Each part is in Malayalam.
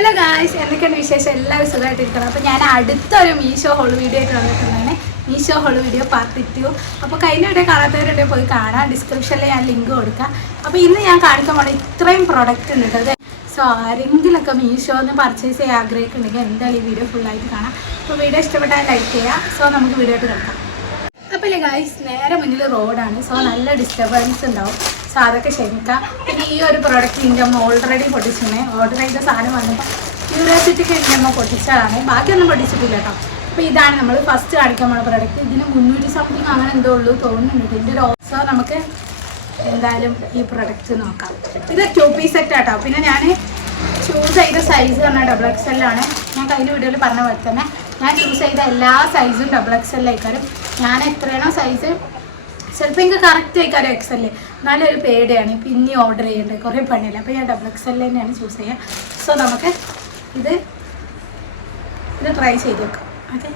ഹലോ ഗായ്സ്, എന്തൊക്കെയാണ് വിശേഷം? എല്ലാവരും സുഖമായിട്ടിരിക്കണം. അപ്പോൾ ഞാൻ അടുത്തൊരു മീഷോ ഹോൾ വീഡിയോ ആയിട്ട് വന്നിട്ടുണ്ടാണ്. Meesho haul video part 2. അപ്പോൾ കഴിഞ്ഞ വീഡിയോ കാണാത്തവരുടെ പോയി കാണാം. ഡിസ്ക്രിപ്ഷനിൽ ഞാൻ ലിങ്ക് കൊടുക്കാം. അപ്പോൾ ഇന്ന് ഞാൻ കാണിക്കാൻ പോണ ഇത്രയും പ്രൊഡക്റ്റ് ഉണ്ട് കേട്ടോ. സോ ആരെങ്കിലൊക്കെ മീഷോന്ന് പർച്ചേസ് ചെയ്യാൻ ആഗ്രഹിക്കുന്നുണ്ടെങ്കിൽ എന്തായാലും ഈ വീഡിയോ ഫുള്ളായിട്ട് കാണാം. അപ്പോൾ വീഡിയോ ഇഷ്ടപ്പെട്ടാൽ ലൈക്ക് ചെയ്യുക. സോ നമുക്ക് വീഡിയോ ആയിട്ട് നോക്കാം. അപ്പോൾ ഗായ്സ്, നേരെ മുന്നിൽ റോഡാണ്. സോ നല്ല ഡിസ്റ്റർബൻസ് ഉണ്ടാവും. സോ അതൊക്കെ ക്ഷമിക്കാം. പിന്നെ ഈ ഒരു പ്രോഡക്റ്റ് എൻ്റെ അമ്മ ഓൾറെഡി പൊട്ടിച്ചിരുന്നേ. ഓർഡർ ചെയ്ത സാധനം വന്നപ്പോൾ ക്യൂരിയോസിറ്റിക്ക് എൻ്റെ അമ്മ പൊട്ടിച്ചതാണ്. ബാക്കിയൊന്നും പൊട്ടിച്ചിട്ടില്ല കേട്ടോ. അപ്പോൾ ഇതാണ് നമ്മൾ ഫസ്റ്റ് കാണിക്കാൻ പോകുന്ന പ്രോഡക്റ്റ്. ഇതിന് 300 സംതിങ് അങ്ങനെ എന്തോ ഉള്ളൂ തോന്നുന്നുണ്ട്. ഇതിൻ്റെ ഒരു സോ നമുക്ക് എന്തായാലും ഈ പ്രൊഡക്റ്റ് നോക്കാം. ഇത് 2 പീസ് സെറ്റ് ആട്ടോ. പിന്നെ ഞാൻ ചൂസ് ചെയ്ത സൈസ് പറഞ്ഞാൽ XXL ആണ്. ഞാൻ കഴിഞ്ഞ വീഡിയോയിൽ പറഞ്ഞ പോലെ തന്നെ ഞാൻ ചൂസ് ചെയ്ത എല്ലാ സൈസും XXL ആയിക്കാരും. ഞാൻ എത്രയാണോ സൈസ് ചിലപ്പോൾ എനിക്ക് കറക്റ്റ് ആയിക്കാരും XL. നല്ലൊരു പേടിയാണ് പിന്നെ ഓർഡർ ചെയ്യേണ്ടത്, കുറേ പണിയില്ല. അപ്പോൾ ഞാൻ XXL തന്നെയാണ് ചൂസ് ചെയ്യുക. സോ നമുക്ക് ഇത് ട്രൈ ചെയ്ത് നോക്കാം. ഓക്കെ,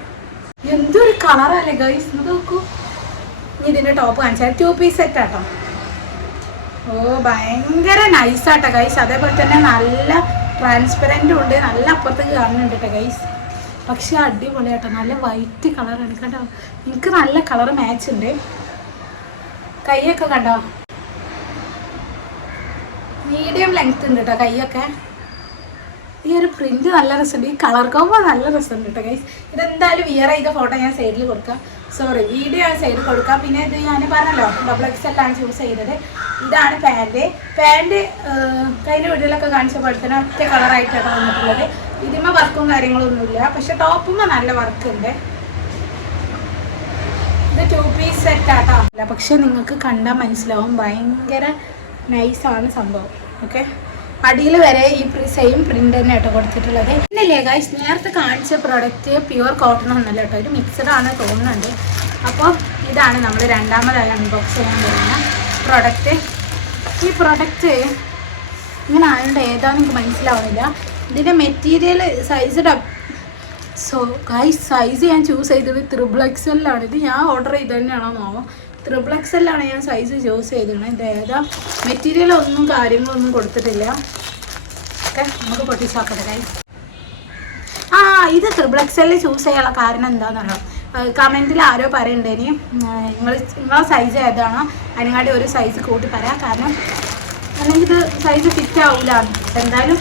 എന്തൊരു കളറല്ലേ ഗൈസ്, ഇത് നോക്കൂ. ഇനി ഇതിൻ്റെ ടോപ്പ് കാണിച്ചാൽ 2 പീസ് സെറ്റ് ആട്ടോ. ഓ ഭയങ്കര നൈസാട്ടോ ഗൈസ്. അതേപോലെ തന്നെ നല്ല ട്രാൻസ്പെറൻറ്റും ഉണ്ട്. നല്ല അപ്പുറത്തേക്ക് കാണുന്നുണ്ട് കേട്ടോ ഗൈസ്. പക്ഷേ അടിപൊളിയാട്ടോ, നല്ല വൈറ്റ് കളറാണ് കേട്ടോ. എനിക്ക് നല്ല കളർ മാച്ച് ഉണ്ട്. കൈയൊക്കെ കണ്ടോ, മീഡിയം ലെങ്ത് ഉണ്ട് കേട്ടോ കൈയൊക്കെ. ഈ ഒരു പ്രിന്റ് നല്ല രസമുണ്ട്. ഈ കളർ കോമ്പോ നല്ല രസമുണ്ട് കേട്ടോ ഗൈസ്. ഇതെന്തായാലും വിയർ ചെയ്ത ഫോട്ടോ ഞാൻ സൈഡിൽ കൊടുക്കാം. വീഡിയോ ഞാൻ സൈഡിൽ കൊടുക്കാം. പിന്നെ ഇത് ഞാൻ പറഞ്ഞല്ലോ XXL ആണ് ചൂസ് ചെയ്തത്. ഇതാണ് പാൻറ്. കഴിഞ്ഞ വീഡിയോയിലൊക്കെ കാണിച്ച പോലെ തന്നെ ഒറ്റ കളറായിട്ടാണ് വന്നിട്ടുള്ളത്. ഇതിന്മേ വർക്കും കാര്യങ്ങളൊന്നുമില്ല. പക്ഷെ ടോപ്പുമ്പോൾ നല്ല വർക്ക് ഉണ്ട്. ഇത് 2 പീസ് സെറ്റ് ആട്ടോ. പക്ഷെ നിങ്ങൾക്ക് കണ്ടാൽ മനസ്സിലാവും ഭയങ്കര നൈസാണ് സംഭവം. ഓക്കെ, അടിയിൽ വരെ ഈ സെയിം പ്രിന്റ് തന്നെ കേട്ടോ കൊടുത്തിട്ടുള്ളത്. പിന്നല്ലേ ഗൈസ്, നേരത്തെ കാണിച്ച പ്രോഡക്റ്റ് പ്യുവർ കോട്ടൺ ഒന്നല്ല കേട്ടോ, ഇത് മിക്സഡ് ആണ് തോന്നുന്നുണ്ട്. അപ്പോൾ ഇതാണ് നമ്മൾ രണ്ടാമതായി അൺബോക്സ് ചെയ്യാൻ പോകുന്ന പ്രോഡക്റ്റ്. ഈ പ്രോഡക്റ്റ് ഇങ്ങനെ ആയതുകൊണ്ട് ഏതാണെന്ന് എനിക്ക് മനസ്സിലാവുന്നില്ല. ഇതിൻ്റെ material size so guys, size ഞാൻ ചൂസ് ചെയ്തത് XXL ആണ്. ഇത് ഞാൻ ഓർഡർ ചെയ്ത് തന്നെയാണോ നോക്കാം. XXL ആണ് ഞാൻ സൈസ് ചൂസ് ചെയ്തിരുന്നത്. ഇത് ഏതാ മെറ്റീരിയൽ ഒന്നും കാര്യങ്ങളൊന്നും കൊടുത്തിട്ടില്ല. ഓക്കെ, നമുക്ക് പൊട്ടിച്ചാക്കട്ടെ ഗൈസ്. ഇത് XXL ചൂസ് ചെയ്യാനുള്ള കാരണം എന്താണെന്നല്ലോ, കമൻറ്റിൽ ആരോ പറയണ്ടേനി നിങ്ങളെ സൈസ് ഏതാണോ അതിനെക്കാട്ടി ഒരു സൈസ് കൂട്ടി പറയാം. കാരണം അല്ലെങ്കിൽ ഇത് സൈസ് ഫിറ്റ് ആവില്ല. എന്തായാലും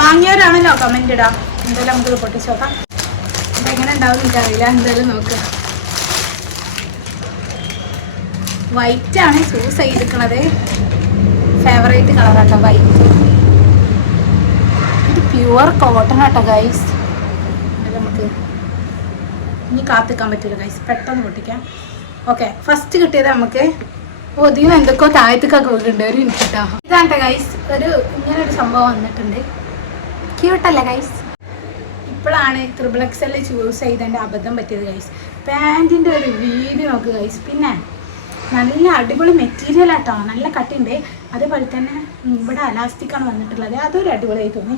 വാങ്ങിയവരാണല്ലോ കമൻറ്റ് ഇടാം. എന്തായാലും നമുക്കിത് പൊട്ടിച്ച് നോക്കാം. അപ്പം എങ്ങനെ ഉണ്ടാവും എനിക്കറിയില്ല. എന്തായാലും നോക്കുക. വൈറ്റ് ആണ് ചൂസ് ചെയ്തിരിക്കുന്നത്. ഫേവറേറ്റ് കളറാട്ടോ വൈറ്റ്. ഇത് പ്യുവർ കോട്ടൺ ആട്ടോ ഗൈസ്. നമുക്ക് ഇനി കാത്തിക്കാൻ പറ്റില്ല ഗൈസ്, പെട്ടെന്ന് പൊട്ടിക്കാം. ഓക്കെ, ഫസ്റ്റ് കിട്ടിയത് നമുക്ക് ഇതിന് എന്തൊക്കെയോ താഴത്തേക്കൊക്കെ വീടുണ്ട്. ഒരു മിനിറ്റ് കേട്ടോ. ഇതാണ് ഗൈസ്, ഇങ്ങനൊരു സംഭവം വന്നിട്ടുണ്ട്. ക്യൂട്ടല്ലേ ഗൈസ്? ഇപ്പോഴാണ് XXL ചൂസ് ചെയ്തതിൻ്റെ അബദ്ധം പറ്റിയത് ഗൈസ്. പാൻറ്റിൻ്റെ ഒരു വീതി നോക്ക് ഗൈസ്. പിന്നെ നല്ല അടിപൊളി മെറ്റീരിയൽ ആട്ടോ, നല്ല കട്ടിണ്ട്. അതേപോലെ തന്നെ ഇവിടെ അലാസ്റ്റിക്കാണ് വന്നിട്ടുള്ളത്. അതൊരു അടിപൊളിയായി തോന്നി.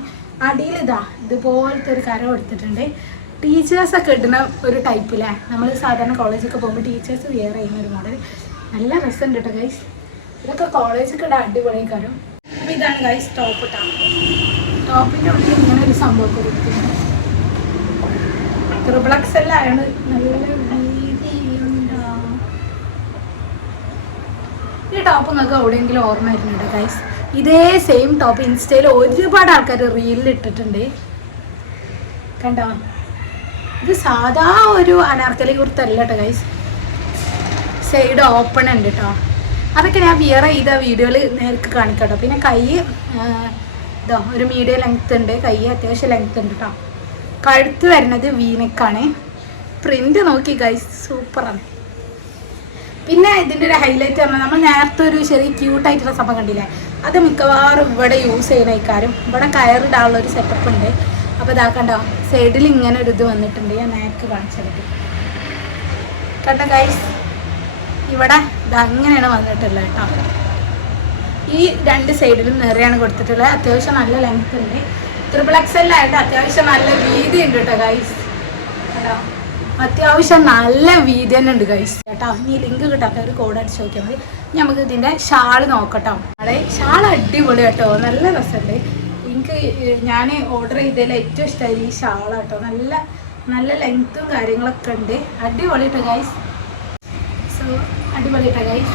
അടിയിൽ ഇതുപോലത്തെ ഒരു കര കൊടുത്തിട്ടുണ്ട്. ടീച്ചേഴ്സൊക്കെ ഇടുന്ന ഒരു ടൈപ്പില്ലേ, നമ്മൾ സാധാരണ കോളേജൊക്കെ പോകുമ്പോൾ ടീച്ചേഴ്സ് വെയർ ചെയ്യുന്ന ഒരു മോഡൽ. നല്ല രസമുണ്ട് കേട്ടോ ഗൈസ്. ഇതൊക്കെ കോളേജൊക്കെ ഇടാൻ അടിപൊളി കാര്യം. അപ്പോൾ ഇതാണ് ഗൈസ് ടോപ്പ് ഇട്ടാ. ടോപ്പിൻ്റെ ഉള്ളിൽ ഇങ്ങനെ ഒരു സംഭവം കൊടുത്തിട്ടുണ്ട്. XXL ആണ്, നല്ല വീതിയുണ്ടാവും. ഈ ടോപ്പ് നിങ്ങൾക്ക് എവിടെയെങ്കിലും ഓർമ്മ വരുന്നുണ്ട് ഗൈസ്. ഇതേ സെയിം ടോപ്പ് ഇൻസ്റ്റയിൽ ഒരുപാട് ആൾക്കാർ റീലിൽ ഇട്ടിട്ടുണ്ട്. കണ്ടോ, ഇത് സാധാ ഒരു അനാർക്കലി കുർത്തല്ല കേട്ടോ ഗൈസ്. സൈഡ് ഓപ്പൺ ഉണ്ട് കേട്ടോ. അതൊക്കെ ഞാൻ വിയർ ചെയ്ത വീഡിയോയിൽ നേർക്ക് കാണിക്കട്ടോ. പിന്നെ കൈ ഒരു മീഡിയം ലെങ്ത് ഉണ്ട്. കൈ അത്യാവശ്യം ലെങ്ത് ഉണ്ട് കേട്ടോ. കഴുത്ത് വരുന്നത് വീനക്കാണ്. പ്രിന്റ് നോക്കി ഗൈസ്, സൂപ്പറാണ്. പിന്നെ ഇതിൻ്റെ ഒരു ഹൈലൈറ്റ് പറഞ്ഞാൽ നമ്മൾ നേരത്തെ ഒരു ചെറിയ ക്യൂട്ടായിട്ടുള്ള സംഭവം കണ്ടില്ലേ, അത് മിക്കവാറും ഇവിടെ യൂസ് ചെയ്യുന്ന ഇക്കാരും. ഇവിടെ കയറിടാനുള്ള ഒരു സെറ്റപ്പ് ഉണ്ട്. അപ്പോൾ ഇതാക്കണ്ടോ, സൈഡിൽ ഇങ്ങനെ ഒരു ഇത് വന്നിട്ടുണ്ട്. ഞാൻ നേരത്തെ കാണിച്ചെടുക്കും കണ്ട ഗൈസ്. ഇവിടെ ഇതങ്ങനെയാണ് വന്നിട്ടുള്ളത് കേട്ടോ. ഈ 2 സൈഡിലും നിറയാണ് കൊടുത്തിട്ടുള്ളത്. അത്യാവശ്യം നല്ല ലെങ്ത് ഉണ്ട്. XXL ആയിട്ട് അത്യാവശ്യം നല്ല വീതി ഉണ്ട് കേട്ടോ ഗൈസ്. കേട്ടോ, അത്യാവശ്യം നല്ല വീതി തന്നെ ഉണ്ട് ഗൈസ് കേട്ടോ. ഈ ലിങ്ക് കിട്ടാത്ത ഒരു കോഡ് അടിച്ച് നോക്കിയാൽ മതി. നമുക്ക് ഇതിൻ്റെ ഷാള് നോക്കട്ടോ. ഷാൾ അടിപൊളി കേട്ടോ, നല്ല രസമുണ്ട്. എനിക്ക് ഞാൻ ഓർഡർ ചെയ്തതിൽ ഏറ്റവും ഇഷ്ടമായി ഈ ഷാളാട്ടോ. നല്ല നല്ല ലെങ്ത്തും കാര്യങ്ങളൊക്കെ ഉണ്ട്. അടിപൊളിട്ടോ ഗൈസ്. സോ അടിപൊളിട്ടോ ഗൈസ്.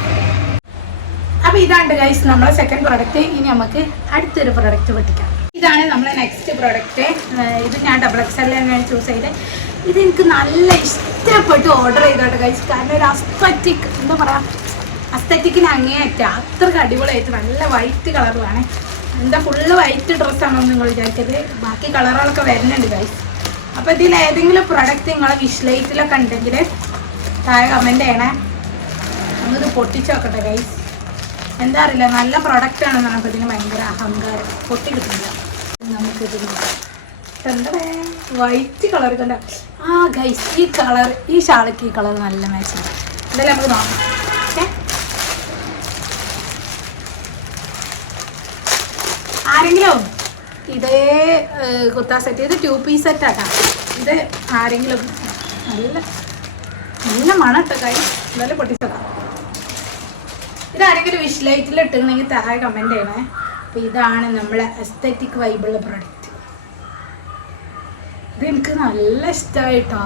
അപ്പോൾ ഇതാണ് ഗൈസ് നമ്മളെ സെക്കൻഡ് പ്രൊഡക്റ്റ്. ഇനി നമുക്ക് അടുത്തൊരു പ്രൊഡക്റ്റ് പൊട്ടിക്കാം. ഇതാണ് നമ്മളെ നെക്സ്റ്റ് പ്രൊഡക്റ്റ്. ഇത് ഞാൻ XXL തന്നെയാണ് ചൂസ് ചെയ്തത്. ഇതെനിക്ക് നല്ല ഇഷ്ടപ്പെട്ട് ഓർഡർ ചെയ്തോട്ടെ ഗൈസ്. കാരണം ഒരു അസ്തറ്റിക് എന്താ പറയുക, അസ്തറ്റിക്കിന് അങ്ങേയറ്റ അത്രയ്ക്ക് അടിപൊളിയായിട്ട് നല്ല വൈറ്റ് കളറിലാണ്. എന്താ ഫുള്ള് വൈറ്റ് ഡ്രസ്സാണോ നിങ്ങൾ വിചാരിച്ചത്, ബാക്കി കളറുകളൊക്കെ വരുന്നുണ്ട് ഗൈസ്. അപ്പോൾ ഇതിൽ ഏതെങ്കിലും പ്രൊഡക്റ്റ് നിങ്ങളെ വിഷ്ലൈറ്റിലൊക്കെ ഉണ്ടെങ്കിൽ താഴെ കമൻറ്റ് ചെയ്യണേ. നമുക്കിത് പൊട്ടിച്ച് നോക്കട്ടെ ഗൈസ്. എന്താ അറിയില്ല, നല്ല പ്രൊഡക്റ്റ് ആണെന്ന് പറഞ്ഞപ്പോൾ ഇതിന് ഭയങ്കര അഹങ്കാരം, പൊട്ടി കിട്ടുന്നില്ല. നമുക്കിത് നോക്കാം. എന്താ വൈറ്റ് കളർ കണ്ട. ആ ഗൈസ്, ഈ കളർ, ഈ ഷാൾക്ക് ഈ കളർ നല്ല മാച്ചാണ്. എന്തായാലും നമുക്ക് നോക്കാം. ഓക്കെ, ആരെങ്കിലും ഇതേ കുർത്ത സെറ്റ്, ഇത് 2 പീസ് സെറ്റാട്ടാ. ഇത് ആരെങ്കിലും നല്ല നല്ല മണട്ടോ ഗൈസ്. എന്തായാലും പൊട്ടിച്ചോക്കാം. ഇതാരെങ്കിലും വിഷ്ലൈറ്റിൽ ഇട്ടിട്ടുണ്ടെങ്കിൽ താഴെ കമൻറ്റ് ചെയ്യണേ. അപ്പോൾ ഇതാണ് നമ്മളെ എസ്തെറ്റിക് വൈബുള്ള പ്രൊഡക്റ്റ്. ഇതെനിക്ക് നല്ല ഇഷ്ടമായിട്ടോ.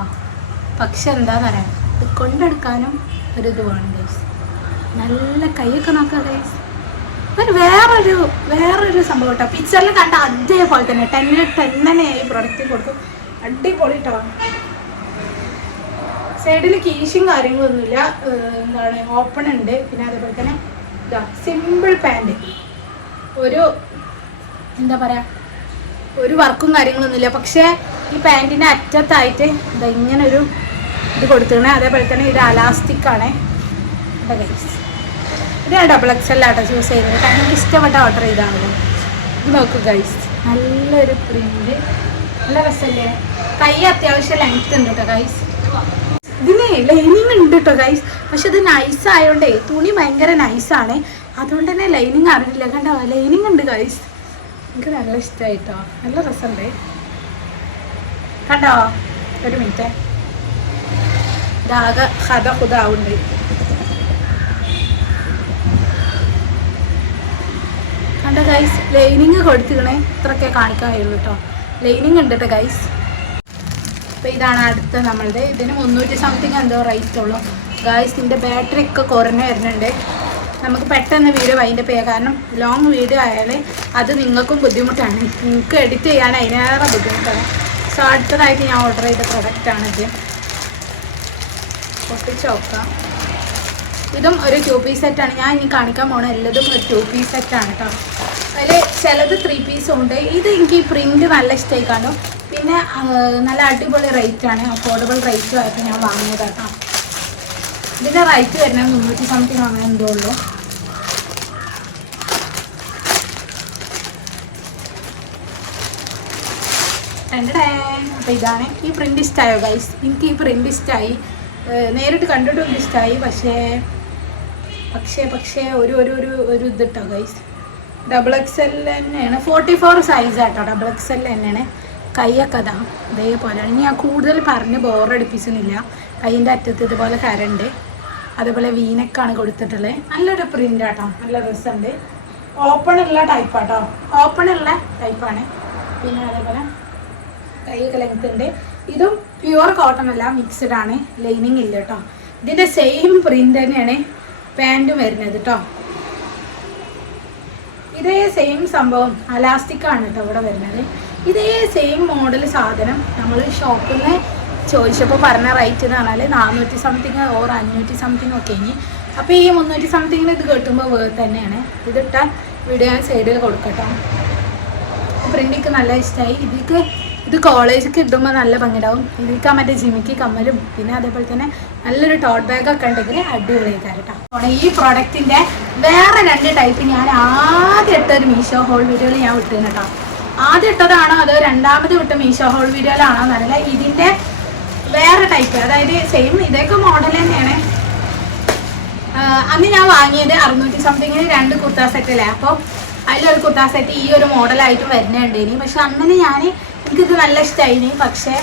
പക്ഷെ എന്താ പറയുക, ഇത് കൊണ്ടെടുക്കാനും ഒരിത് വേണം ഗൈസ്. നല്ല കൈയൊക്കെ നോക്കാം ഗൈസ്. ഒരു വേറൊരു സംഭവം കേട്ടോ. പിക്ചറിൽ കണ്ട അതേപോലെ തന്നെ 10/10 ഈ പ്രൊഡക്റ്റ് കൊടുക്കും. അടിപൊളി കേട്ടോ. സൈഡിൽ കീശും കാര്യങ്ങളൊന്നുമില്ല. എന്താണ് ഓപ്പൺ ഉണ്ട്. പിന്നെ അതേപോലെ തന്നെ ഇതാ സിമ്പിൾ പാൻറ്. ഒരു എന്താ പറയുക, ഒരു വർക്കും കാര്യങ്ങളൊന്നുമില്ല. പക്ഷേ ഈ പാൻറ്റിൻ്റെ അറ്റത്തായിട്ട് എന്താ ഇങ്ങനൊരു ഇത് കൊടുത്തിരുന്നത്. അതേപോലെ തന്നെ ഇത് അലാസ്റ്റിക്കാണ്. ഇത് ഞാൻ XXL ആട്ടോ ചൂസ് ചെയ്തത്. കാരണം എനിക്ക് ഇഷ്ടപ്പെട്ട ഓർഡർ ചെയ്താണല്ലോ. ഇത് നോക്കൂ ഗൈസ്, നല്ലൊരു പ്രിന്റ്, നല്ല രസമല്ലേ. കൈ അത്യാവശ്യം ലെങ്ത് ഉണ്ട് കേട്ടോ ഗൈസ്. ഇതിന് ലൈനിങ് ഉണ്ട് കേട്ടോ ഗൈസ്. പക്ഷെ ഇത് നൈസ് ആയതുകൊണ്ടേ, തുണി ഭയങ്കര നൈസാണ്. അതുകൊണ്ട് തന്നെ ലൈനിങ് അറിയില്ല. കണ്ടോ, ലൈനിങ് ഉണ്ട് ഗൈസ്. എനിക്ക് നല്ല ഇഷ്ടമായിട്ടോ, നല്ല രസമുണ്ട്. കണ്ടോ, ഒരു മിനിറ്റ്, ഇതാകെ ഹുദാവുണ്ട്. കണ്ടോ ഗൈസ്, ലൈനിങ് കൊടുത്തിക്കണേ. ഇത്രയൊക്കെ കാണിക്കാൻ കഴിയുള്ളൂ കേട്ടോ. ലൈനിങ് ഉണ്ട് കേട്ടോ ഗൈസ്. അപ്പോൾ ഇതാണ് അടുത്ത നമ്മളുടെ. ഇതിന് 300 സംതിങ് എന്തോ റേറ്റ് ഉള്ളൂ ഗൈസ്. ഇതിൻ്റെ ബാറ്ററി ഒക്കെ കുറഞ്ഞ് വരുന്നുണ്ട്. നമുക്ക് പെട്ടെന്ന് വീഡിയോ വൈൻഡപ്പ് ചെയ്യാം. കാരണം ലോങ് വീഡിയോ ആയാൽ അത് നിങ്ങൾക്കും ബുദ്ധിമുട്ടാണ്, നിങ്ങൾക്ക് എഡിറ്റ് ചെയ്യാൻ അതിനേറെ ബുദ്ധിമുട്ടാണ്. സോ അടുത്തതായിട്ട് ഞാൻ ഓർഡർ ചെയ്ത പ്രൊഡക്റ്റാണിത്. പൊട്ടിച്ച് നോക്കാം. ഇതും ഒരു 2 പീസ് സെറ്റാണ്. ഞാൻ ഇനി കാണിക്കാൻ പോണ എല്ലാതും ഒരു 2 പീസ് സെറ്റാണ് കേട്ടോ. അതിൽ ചിലത് 3 പീസും ഉണ്ട്. ഇത് എനിക്ക് ഈ പ്രിൻറ്റ് നല്ല ഇഷ്ടമായി കാണും. പിന്നെ നല്ല അടിപൊളി റേറ്റാണ്, അഫോർഡബിൾ റേറ്റും ആയിട്ട് ഞാൻ വാങ്ങിയത് കേട്ടോ. ഇതിൻ്റെ റേറ്റ് വരുന്നത് 300 സംതിങ് അങ്ങനെ എന്തോ ഉള്ളൂ. അപ്പോൾ ഇതാണ്. ഈ പ്രിൻ്റ് ഇഷ്ടമായോ ഗൈസ്? എനിക്ക് ഈ പ്രിൻ്റ് ഇഷ്ടമായി. നേരിട്ട് കണ്ടിട്ടും എനിക്ക് ഇഷ്ടമായി. പക്ഷേ ഒരു ഒരു ഒരു ഒരു ഇതിട്ടോ ഗൈസ്. XXL തന്നെയാണ്. 44 സൈസ് ആട്ടോ. XXL തന്നെയാണ്. കൈയൊക്കെ അതാ ഇതേപോലെയാണ്. ഞാൻ കൂടുതൽ പറഞ്ഞ് ബോറടിപ്പിക്കുന്നില്ല. കൈയിൻ്റെ അറ്റത്ത് ഇതുപോലെ കരണ്ട്, അതേപോലെ വീനക്കാണ് കൊടുത്തിട്ടുള്ളത്. നല്ലൊരു പ്രിൻ്റ് ആട്ടോ, നല്ല രസമുണ്ട്. ഓപ്പണുള്ള ടൈപ്പാട്ടോ, ഓപ്പണുള്ള ടൈപ്പാണ്. പിന്നെ അതേപോലെ കൈയൊക്കെ ലെങ്ത് ഉണ്ട്. ഇതും പ്യുവർ കോട്ടൺ അല്ല, മിക്സ്ഡ് ആണ്. ലൈനിങ് ഇല്ല കേട്ടോ. ഇതിൻ്റെ സെയിം പ്രിൻ്റ് തന്നെയാണ് പാൻറ്റും വരുന്നത് കേട്ടോ. ഇതേ സെയിം സംഭവം അലാസ്റ്റിക്കാണ് കേട്ടോ ഇവിടെ വരുന്നത്. ഇതേ സെയിം മോഡൽ സാധനം നമ്മൾ ഷോപ്പിൽ നിന്ന് ചോദിച്ചപ്പോൾ പറഞ്ഞ റേറ്റ് എന്ന് പറഞ്ഞാൽ 400 സംതിങ് ഓർ 500 സംതിങ് ഒക്കെ ഇനി. അപ്പോൾ ഈ 300 സംതിങ്ങിന് ഇത് കിട്ടുമ്പോൾ വേറെ തന്നെയാണ്. ഇതിട്ട വീഡിയോ ഞാൻ സൈഡിൽ കൊടുക്കട്ടോ. പ്രിൻ്റിക്ക് നല്ല ഇഷ്ടമായി. ഇത് കോളേജിലേക്ക് ഇടുമ്പോൾ നല്ല ഭംഗിയാവും. ഇതിലേക്ക് മറ്റേ ജിമിക്ക് കമ്മലും പിന്നെ അതേപോലെ തന്നെ നല്ലൊരു ടോട്ട് ബാഗൊക്കെ ഉണ്ടെങ്കിൽ അടിപൊളിയായിട്ടാണ് കേട്ടോ. ഈ പ്രോഡക്റ്റിൻ്റെ വേറെ 2 ടൈപ്പ് ഞാൻ ആദ്യം ഇട്ടൊരു മീഷോ ഹോൾ വീഡിയോയിൽ ഞാൻ വിട്ടു കേട്ടോ. ആദ്യം ഇട്ടതാണോ അതോ രണ്ടാമത് വിട്ട മീഷോ ഹോൾ വീഡിയോയിലാണോ എന്നറിയില്ല. ഇതിൻ്റെ വേറെ ടൈപ്പ്, അതായത് സെയിം ഇതൊക്കെ മോഡൽ തന്നെയാണ്. അന്ന് ഞാൻ വാങ്ങിയത് 600 സംതിങ്ങിന് 2 കുർത്ത സെറ്റ് അല്ലേ. അപ്പോൾ അതിലൊരു കുർത്ത സെറ്റ് ഈ ഒരു മോഡലായിട്ട് വരുന്നുണ്ട് ഇനി. പക്ഷെ അങ്ങനെ എനിക്കിത് നല്ല ഇഷ്ടമായിനി. പക്ഷേ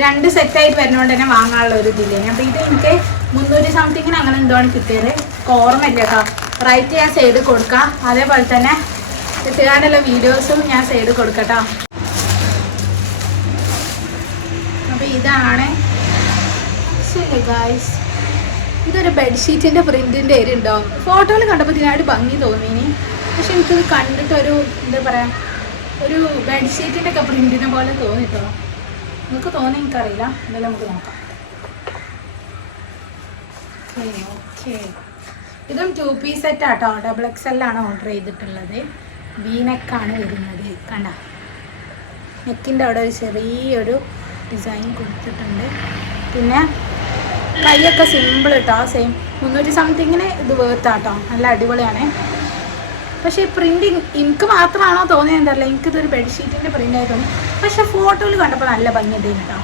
2 സെറ്റായിട്ട് വരുന്നതുകൊണ്ട് തന്നെ വാങ്ങാനുള്ള ഒരു ഇതില്ലേ. അപ്പോൾ ഇത് എനിക്ക് 300 സംതിങ്ങിന് അങ്ങനെ എന്തോണ് കിട്ടിയത്, ഓർമ്മയില്ല കേട്ടോ. റൈറ്റ് ഞാൻ സൈഡ് കൊടുക്കാം. അതേപോലെ തന്നെ ഇട്ടുകാണ്ടുള്ള വീഡിയോസും ഞാൻ സൈഡ് കൊടുക്കട്ടോ. അപ്പോൾ ഇതാണ് ശരി ഗായ്സ്. ഇതൊരു ബെഡ്ഷീറ്റിൻ്റെ പ്രിൻറ്റിൻ്റെ ഏരിയ ഉണ്ടാവും. ഫോട്ടോയിൽ കണ്ടപ്പോൾ ഇതിനായിട്ട് ഭംഗി തോന്നിനി. പക്ഷെ എനിക്കത് കണ്ടിട്ടൊരു എന്താ പറയുക, ഒരു ബെഡ്ഷീറ്റിൻ്റെ ഒക്കെ പ്രിൻറ്റിനെ പോലെ തോന്നിട്ടോ. നിങ്ങൾക്ക് തോന്നി എനിക്കറിയില്ല. എന്തായാലും നമുക്ക് നോക്കാം. ഓക്കെ, ഇതും 2 പീസ് സെറ്റ് ആട്ടോ. XXL ആണ് ഓർഡർ ചെയ്തിട്ടുള്ളത്. വീനെക്കാണ് വരുന്നത്. കണ്ട നെക്കിൻ്റെ അവിടെ ഒരു ചെറിയൊരു ഡിസൈൻ കൊടുത്തിട്ടുണ്ട്. പിന്നെ കൈയൊക്കെ സിമ്പിൾ കേട്ടോ. സെയിം 300 സംതിങ്ങിന് ഇത് വേർത്താട്ടോ. നല്ല അടിപൊളിയാണ്. പക്ഷേ പ്രിൻറ്റിങ് എനിക്ക് മാത്രമാണോ തോന്നിയത് എന്തല്ല, എനിക്കിതൊരു ബെഡ്ഷീറ്റിൻ്റെ പ്രിൻ്റായി തോന്നി. പക്ഷേ ഫോട്ടോയിൽ കണ്ടപ്പോൾ നല്ല ഭംഗിയുണ്ട് കേട്ടോ.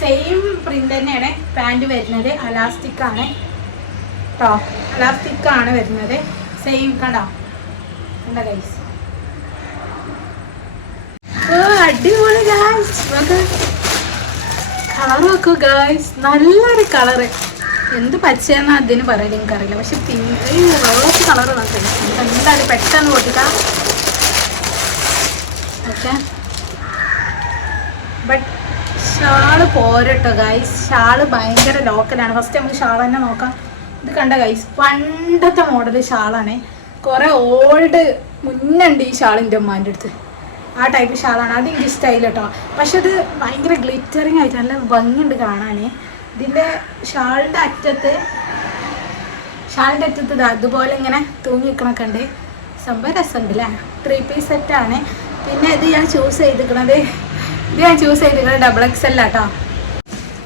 സെയിം പ്രിൻ്റ് തന്നെയാണ്. പാൻറ്റ് വരുന്നത് അലാസ്റ്റിക്കാണ് കേട്ടോ. അലാസ്റ്റിക്കാണ് വരുന്നത്. സെയിം കണ്ടോ ഗൈസ്. ഓ അടിപൊളി ഗൈസ്. നമുക്ക് കളർ നോക്കൂ ഗൈസ്. നല്ലൊരു കളറ്. എന്ത് പച്ചയെന്നാ അതിന് പറയല് എനിക്കറിയില്ല. പക്ഷെ റോസ് കളർ നോക്കില്ല. എന്തായാലും പെട്ടെന്ന് പൊട്ടിക്കാം. ഓക്കെ, ബട്ട് ഷാള് പോരട്ടോ ഗൈസ്. ഷാള് ഭയങ്കര ലോക്കലാണ്. ഫസ്റ്റ് നമുക്ക് ഷാൾ തന്നെ നോക്കാം. ഇത് കണ്ട ഗൈസ്, പണ്ടത്തെ മോഡൽ ഷാളാണ്. കുറേ ഓൾഡ് മുന്നുണ്ട് ഈ ഷാളിൻ്റെ ഉമ്മാൻ്റെ അടുത്ത്. ആ ടൈപ്പ് ഷാളാണ്. അത് എനിക്ക് ഇഷ്ടമായില്ല കേട്ടോ. പക്ഷെ അത് ഭയങ്കര ഗ്ലിറ്ററിങ് ആയിട്ട് നല്ല ഭംഗിയുണ്ട് കാണാൻ. ഇതിൻ്റെ ഷാളിൻ്റെ അറ്റത്ത് അതുപോലെ ഇങ്ങനെ തൂങ്ങി നിൽക്കണൊക്കെ ഉണ്ട്. സംഭവം രസമുണ്ട് അല്ലേ. 3 പീസ് സെറ്റാണ്. പിന്നെ ഇത് ഞാൻ ചൂസ് ചെയ്തിരിക്കുന്നത് XXL ആട്ടോ.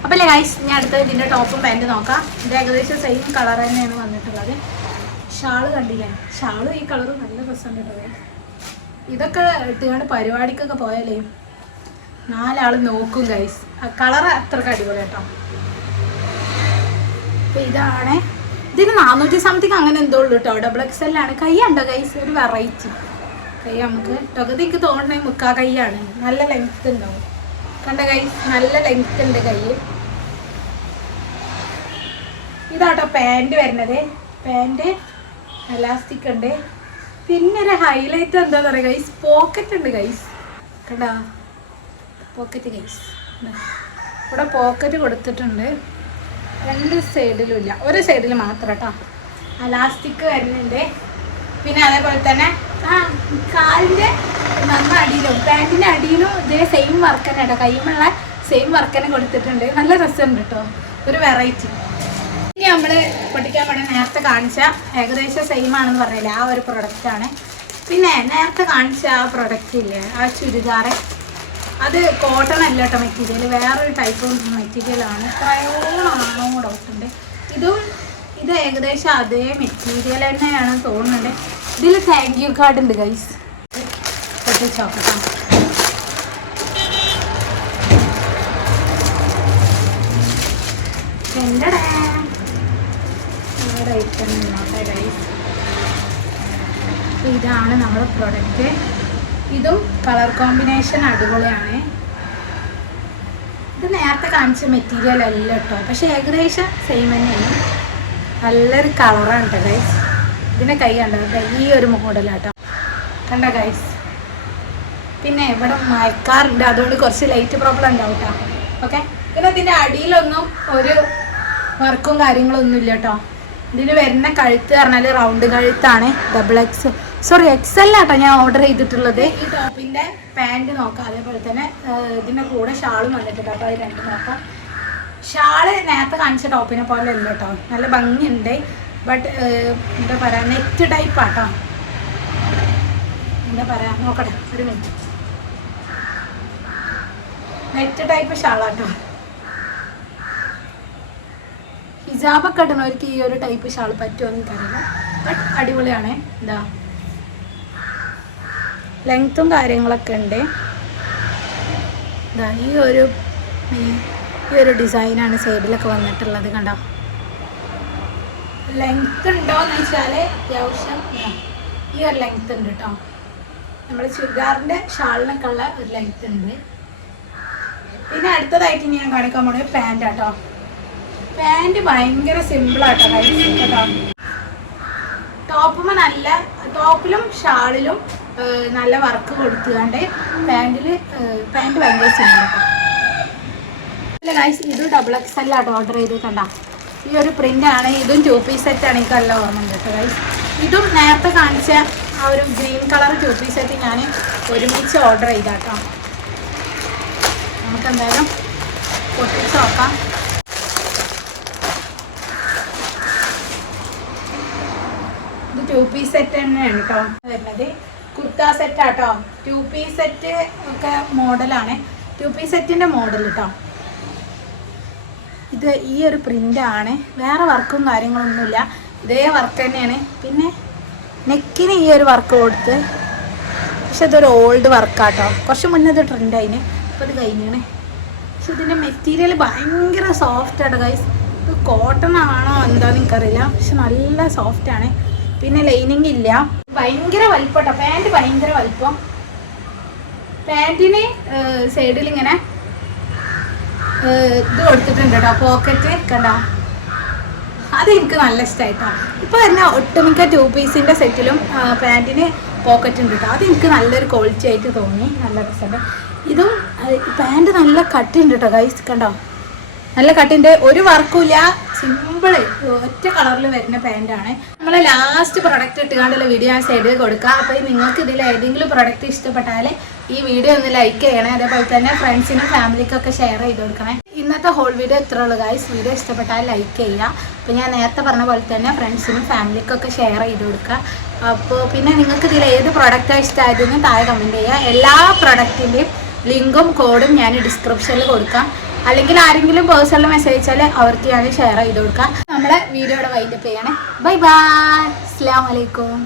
അപ്പോൾ അല്ലേ ഗൈസ്, ഞാൻ അടുത്തത് ഇതിൻ്റെ ടോപ്പും പാൻറ്റും നോക്കാം. ഇത് ഏകദേശം സെയിം കളർ തന്നെയാണ് വന്നിട്ടുള്ളത്. ഷാള് കണ്ടില്ലേ? ഷാള് ഈ കളറ് നല്ല രസമുണ്ട് കേട്ടോ. ഇതൊക്കെ ഇട്ടുകൊണ്ട് പരിപാടിക്കൊക്കെ പോയാലേ 4 ആൾ നോക്കും ഗൈസ്. കളറ് അത്രക്ക് അടിപൊളി കേട്ടോ. അപ്പോൾ ഇതാണ്. ഇതിന് 400 സംതിങ് അങ്ങനെ എന്തോ ഉള്ളൂ കേട്ടോ. XXL ആണ്. കൈ ഉണ്ടോ ഗൈസ്? ഒരു വെറൈറ്റി കൈ. നമുക്ക് ടൊകത് എനിക്ക് തോന്നണേ മുക്കാ കൈയാണ്. നല്ല ലെങ്ത്ത് ഉണ്ടാവും. കണ്ട ഗൈസ്, നല്ല ലെങ്ത്ത് ഉണ്ട് കൈ. ഇതാട്ടോ പാൻറ് വരുന്നത്. പാൻറ് എലാസ്റ്റിക് ഉണ്ട്. പിന്നെ ഒരു ഹൈലൈറ്റ് എന്താ പറയുക ഗൈസ്, പോക്കറ്റ് ഉണ്ട് ഗൈസ്. കണ്ടാ പോക്കറ്റ് ഗൈസ്. ഇവിടെ പോക്കറ്റ് കൊടുത്തിട്ടുണ്ട്. 2 സൈഡിലും ഇല്ല, ഒരു സൈഡിൽ മാത്രം കേട്ടോ. എലാസ്റ്റിക് വരുന്നുണ്ട്. പിന്നെ അതേപോലെ തന്നെ കാലിൻ്റെ അടിയിലും പാൻറ്റിൻ്റെ അടിയിലും ഇതേ സെയിം വർക്ക് തന്നെ കേട്ടോ. കൈമുള്ള സെയിം വർക്ക് തന്നെ കൊടുത്തിട്ടുണ്ട്. നല്ല രസമുണ്ട് കേട്ടോ, ഒരു വെറൈറ്റി. ഇനി നമ്മൾ പൊട്ടിക്കാൻ വേണ്ടി നേരത്തെ കാണിച്ച ഏകദേശം സെയിം ആണെന്ന് പറഞ്ഞില്ലേ, ആ ഒരു പ്രൊഡക്റ്റാണ്. പിന്നെ നേരത്തെ കാണിച്ച ആ പ്രൊഡക്റ്റ് ഇല്ലേ, ആ ചുരിദാറ്, അത് കോട്ടൺ അല്ല കേട്ടോ മെറ്റീരിയൽ, വേറൊരു ടൈപ്പ് മെറ്റീരിയലാണ്. എത്രയോണാണോ ഡൗട്ടുണ്ട്. ഇത് ഏകദേശം അതേ മെറ്റീരിയൽ തന്നെയാണ് തോന്നുന്നുണ്ട്. ഇതിൽ താങ്ക് യു കാർഡ് ഉണ്ട് ഗൈസ്. പൊട്ടിച്ചോക്കട്ടോ. എൻ്റെ ഇതാണ് നമ്മുടെ പ്രൊഡക്റ്റ്. ഇതും കളർ കോമ്പിനേഷൻ അടിപൊളിയാണ്. ഇത് നേരത്തെ കാണിച്ച മെറ്റീരിയൽ അല്ല കേട്ടോ, പക്ഷെ ഏകദേശം സെയിം തന്നെയാണ്. നല്ലൊരു കളറാണ് കേട്ടോ ഗൈസ്. ഇതിൻ്റെ കൈ കണ്ടോ, ഈ ഒരു മോഡലാട്ടോ. കണ്ട ഗൈസ്. പിന്നെ ഇവിടെ മയക്കാറുണ്ട്, അതുകൊണ്ട് കുറച്ച് ലൈറ്റ് പ്രോബ്ലം ഉണ്ടാവും കേട്ടോ. ഓക്കെ, പിന്നെ ഇതിൻ്റെ അടിയിലൊന്നും ഒരു വർക്കും കാര്യങ്ങളൊന്നും ഇല്ല കേട്ടോ. ഇതിന് വരുന്ന കഴുത്ത് പറഞ്ഞാൽ റൗണ്ട് കഴുത്താണ്. XL ആട്ടോ ഞാൻ ഓർഡർ ചെയ്തിട്ടുള്ളത്. ഈ ടോപ്പിൻ്റെ പാൻറ് നോക്കാം. അതേപോലെ തന്നെ ഇതിൻ്റെ കൂടെ ഷാളും വന്നിട്ടുണ്ട്. അപ്പോൾ അത് രണ്ടും നോക്കാം. ഷാള് നേരത്തെ കാണിച്ച ടോപ്പിനെ പോലെ അല്ല കേട്ടോ, നല്ല ഭംഗിയുണ്ട്. ബട്ട് എന്താ പറയുക, നെറ്റ് ടൈപ്പാട്ടോ. എന്താ പറയുക, നോക്കട്ടെ ഒരു മിനിറ്റ്. നെറ്റ് ടൈപ്പ് ഷാളാട്ടോ. ഹിജാബൊക്കെ ഇടുന്നവർക്ക് ഈ ഒരു ടൈപ്പ് ഷാൾ പറ്റുമെന്ന് എനിക്കറിയില്ല. ബട്ട് അടിപൊളിയാണ്. എന്താ ലെങ്ത്തും കാര്യങ്ങളൊക്കെ ഉണ്ട്. ഇതാ ഈ ഒരു ഡിസൈനാണ് സൈഡിലൊക്കെ വന്നിട്ടുള്ളത്. കണ്ടോ, ലെങ്ത്ത് ഉണ്ടോയെന്ന് വെച്ചാൽ അത്യാവശ്യം ഈ ഒരു ലെങ്ത്ത് ഉണ്ട് കേട്ടോ. നമ്മൾ ചുരിദാറിൻ്റെ ഷാളിനൊക്കെ ഉള്ള ഒരു ലെങ്ത്ത് ഉണ്ട്. പിന്നെ അടുത്തതായിട്ട് ഞാൻ കാണിക്കാൻ പോകുന്നത് പാൻറ് കേട്ടോ. പാൻറ് ഭയങ്കര സിമ്പിളാട്ടോ കേട്ടോ. ടോപ്പുമ്പോൾ നല്ല ടോപ്പിലും ഷാളിലും നല്ല വർക്ക് കൊടുത്തുകൊണ്ട് പാൻറ് ഭയങ്കര സിമ്പിൾ. അല്ല ഗൈസ്, ഇത് XXL ആട്ടോ ഓർഡർ ചെയ്ത്. കണ്ട ഈ ഒരു പ്രിൻ്റാണ്. ഇതും 2 പീസ് സെറ്റാണ്. എനിക്ക് നല്ല ഓർമ്മ ഉണ്ട് കേട്ടോ ഗൈസ്. ഇതും നേരത്തെ കാണിച്ച ആ ഒരു ഗ്രീൻ കളർ 2 പീസ് സെറ്റ് ഞാൻ ഒരുമിച്ച് ഓർഡർ ചെയ്താട്ടോ. നമുക്ക് എന്തായാലും പൊട്ടിച്ച് നോക്കാം. ഇത് 2 പീസ് സെറ്റ് തന്നെയാണ് കേട്ടോ വരുന്നത്. കുർത്ത സെറ്റാട്ടോ. 2 പീസ് സെറ്റ് ഒക്കെ മോഡലാണ്. 2 പീസ് സെറ്റിൻ്റെ മോഡൽ കേട്ടോ. ഇത് ഈ ഒരു പ്രിൻ്റാണ്. വേറെ വർക്കും കാര്യങ്ങളൊന്നുമില്ല, ഇതേ വർക്ക് തന്നെയാണ്. പിന്നെ നെക്കിന് ഈ ഒരു വർക്ക് കൊടുത്ത്, പക്ഷെ ഇതൊരു ഓൾഡ് വർക്കാട്ടോ. കുറച്ച് മുന്നേ ഇത് ട്രെൻഡായിന്, അപ്പോൾ ഇത് കഴിഞ്ഞാണ്. പക്ഷെ ഇതിൻ്റെ മെറ്റീരിയൽ ഭയങ്കര സോഫ്റ്റാണ് ഗൈസ്. ഇത് കോട്ടൺ ആണോ എന്താണെന്ന് എനിക്കറിയില്ല, പക്ഷെ നല്ല സോഫ്റ്റാണ്. പിന്നെ ലൈനിങ് ഇല്ല. ഭയങ്കര വലിപ്പം കേട്ടോ. പാൻറ്റ് ഭയങ്കര വലിപ്പം. പാൻറ്റിന് സൈഡിൽ ഇങ്ങനെ ഇത് കൊടുത്തിട്ടുണ്ട് കേട്ടോ, പോക്കറ്റ്. കണ്ടോ, അതെനിക്ക് നല്ല ഇഷ്ടമായിട്ടാണ്. ഇപ്പോൾ തന്നെ ഒട്ടുമിക്ക 2 പീസിൻ്റെ സെറ്റിലും പാൻറ്റിന് പോക്കറ്റ് ഉണ്ട് കേട്ടോ. അതെനിക്ക് നല്ലൊരു ക്വാളിറ്റി ആയിട്ട് തോന്നി. നല്ല രസമുണ്ട്. ഇതും പാൻറ്റ് നല്ല കട്ടുണ്ട് കേട്ടോ ഗൈസ്. കണ്ടോ, നല്ല കട്ടിൻ്റെ, ഒരു വർക്കും ഇല്ല. സിമ്പിള് ഒറ്റ കളറിൽ വരുന്ന പാൻറ്റാണ്. നമ്മളെ ലാസ്റ്റ് പ്രൊഡക്റ്റ് ഇട്ടുകൊണ്ടുള്ള വീഡിയോ ഞാൻ സൈഡിൽ കൊടുക്കുക. അപ്പോൾ നിങ്ങൾക്ക് ഇതിൽ ഏതെങ്കിലും പ്രൊഡക്റ്റ് ഇഷ്ടപ്പെട്ടാൽ ഈ വീഡിയോ ഒന്ന് ലൈക്ക് ചെയ്യണേ. അതേപോലെ തന്നെ ഫ്രണ്ട്സിനും ഫാമിലിക്കൊക്കെ ഷെയർ ചെയ്ത് കൊടുക്കണേ. ഇന്നത്തെ ഹോൾ വീഡിയോ ഇത്ര ഉള്ളൂ ഗൈസ്. വീഡിയോ ഇഷ്ടപ്പെട്ടാൽ ലൈക്ക് ചെയ്യുക. അപ്പോൾ ഞാൻ നേരത്തെ പറഞ്ഞ പോലെ തന്നെ ഫ്രണ്ട്സിനും ഫാമിലിക്കൊക്കെ ഷെയർ ചെയ്ത് കൊടുക്കുക. അപ്പോൾ പിന്നെ നിങ്ങൾക്ക് ഇതിൽ ഏത് പ്രൊഡക്റ്റാണ് ഇഷ്ടമായതെന്ന് താഴെ കമൻറ്റ് ചെയ്യുക. എല്ലാ പ്രൊഡക്റ്റിൻ്റെയും ലിങ്കും കോഡും ഞാൻ ഡിസ്ക്രിപ്ഷനിൽ കൊടുക്കാം. അല്ലെങ്കിൽ ആരെങ്കിലും പേഴ്സണൽ മെസ്സേജ് അയച്ചാൽ അവർക്ക് ഞാൻ ഷെയർ ചെയ്ത് കൊടുക്കാം. നമ്മളെ വീഡിയോയുടെ വൈൻഡപ്പ് ചെയ്യണേ. Bye bye. അസ്സലാമു അലൈക്കും.